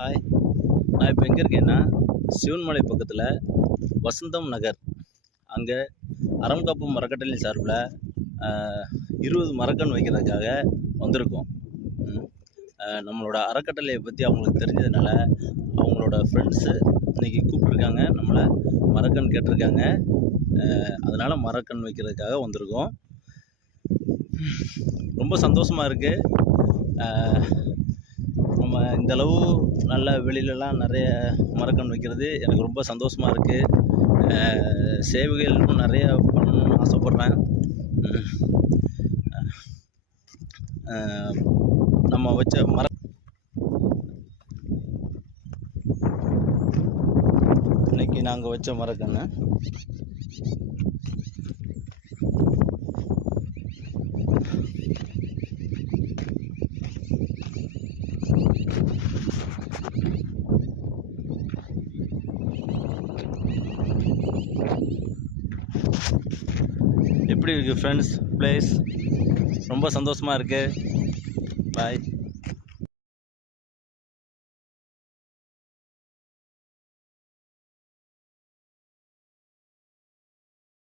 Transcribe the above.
Hi நான் இப்போ எங்கே இருக்கேன்னா சிவன்மலை பக்கத்தில் வசந்தம் நகர். அங்கே அறம் காப்பு மரக்கட்டளை சார்பில் இருபது மரக்கன் வைக்கிறதுக்காக வந்திருக்கோம். நம்மளோட அறக்கட்டளையை பற்றி அவங்களுக்கு தெரிஞ்சதுனால அவங்களோட ஃப்ரெண்ட்ஸு இன்றைக்கி கூப்பிட்ருக்காங்க நம்மளை மரக்கன் கேட்டிருக்காங்க. அதனால் மரக்கன் வைக்கிறதுக்காக வந்திருக்கோம். ரொம்ப சந்தோஷமாக இருக்குது இந்தளவு அளவு நல்ல வெளியிலலாம் நிறைய மரக்கன்று வைக்கிறது. எனக்கு ரொம்ப சந்தோஷமாக இருக்குது சேவைகள் இன்னும் நிறைய பண்ணணும்னு ஆசைப்பட்றேன். நம்ம வச்ச மர இன்னைக்கு நாங்கள் வச்ச மரக்கன்று. எப்படி இருக்குது ஃப்ரெண்ட்ஸ் ப்ளேஸ் ரொம்ப சந்தோஷமாக இருக்குது பாய்